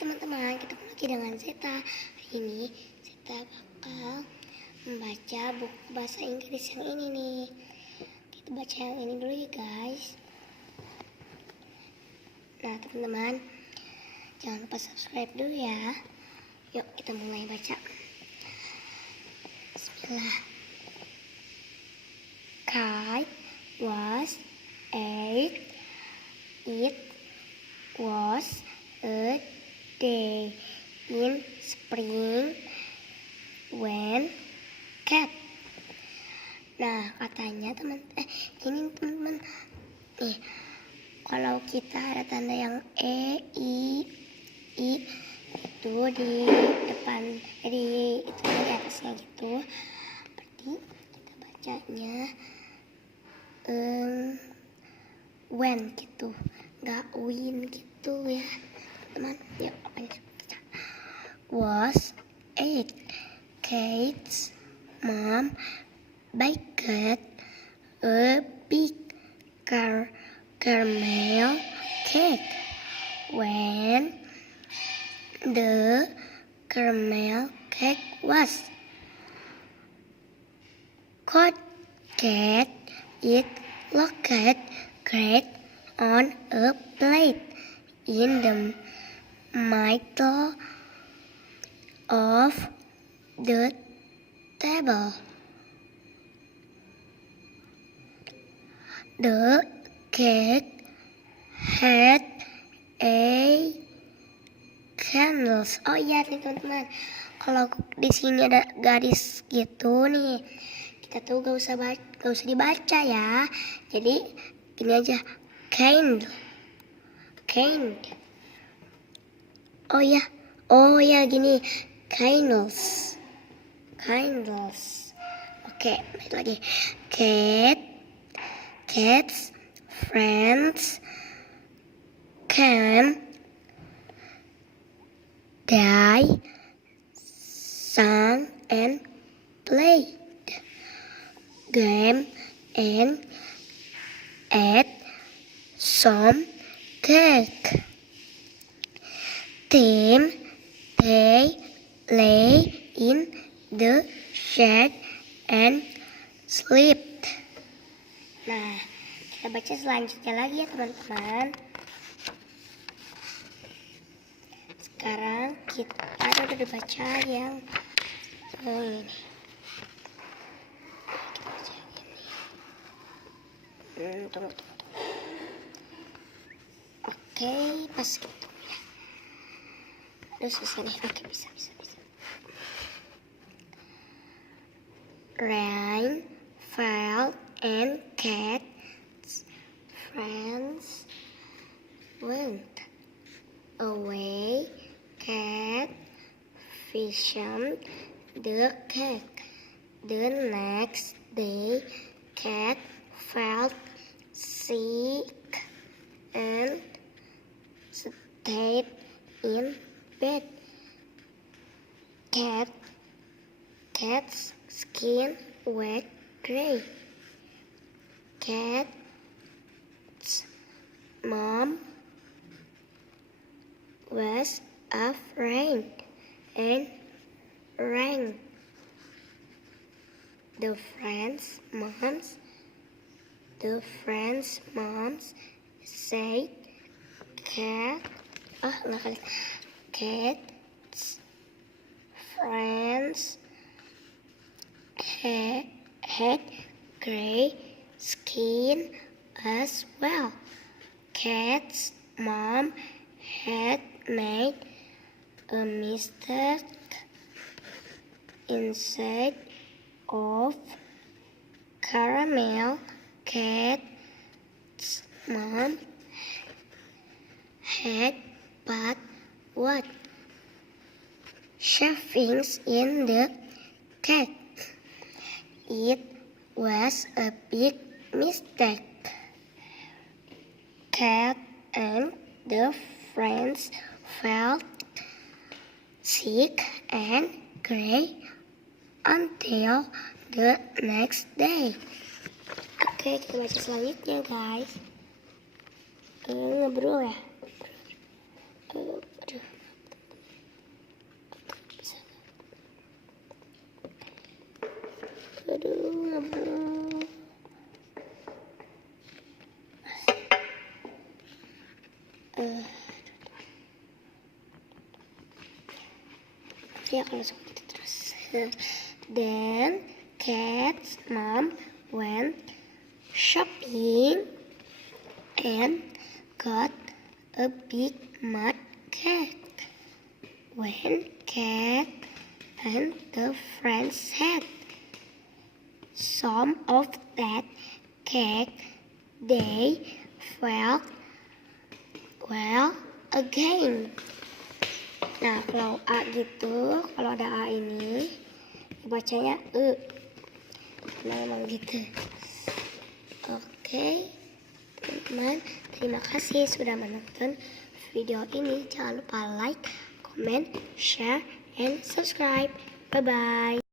teman-teman, ketemu lagi dengan Zeta. Hari ini Zeta bakal membaca buku bahasa Inggris yang ini nih. Kita baca yang ini dulu ya guys. Nah teman-teman, jangan lupa subscribe dulu ya. Yuk kita mulai baca. Bismillah. Kite was 8. It was a day in spring when cat. Nah katanya gini teman-teman nih, kalau kita ada tanda yang i itu di depan, di atasnya gitu, berarti kita bacanya when gitu, nggak win gitu ya teman. Yuk baca. Was 8. Kate's mom baked a big caramel cake. When the caramel cake was cold, it looked great on a plate in the middle of the table. The cake had a candles. Oh iya nih teman-teman, kalau di sini ada garis gitu nih, kita tuh gak usah dibaca ya. Jadi gini aja, candle. Oh ya gini, candles. Oke, balik lagi. Cat's friends came. They sang and played game and ate some cake. Then they lay in the shade and slept. Nah, kita baca selanjutnya lagi ya teman-teman. Sekarang kita udah baca yang ini. Kita baca ini. Tunggu. Oke, pas gitu ya. Aduh susah nih. Oke, bisa. Rain fell and Cat's friends went away. Cat fished the cake. The next day, Cat felt sick and stayed in bed. Cat's skin went gray. Cat's mom was afraid and rang the friends' moms said Cat's friends had gray skin as well. Cat's mom had made a mistake inside of caramel. Cat's mom had put what? Shavings in the cake. It was a big mistake. Cat and the friends felt sick and gray until the next day. Oke, kita baca selanjutnya guys. Ngobrol ya. ya kalau seperti itu terus. Then cat's mom went shopping and got a big mud cat. When cat and the friends had some of that cake, they felt well again. Nah, kalau A gitu, kalau ada A ini dibacanya E. Nah, memang gitu. Oke, teman-teman, terima kasih sudah menonton video ini. Jangan lupa like, comment, share, and subscribe. Bye-bye.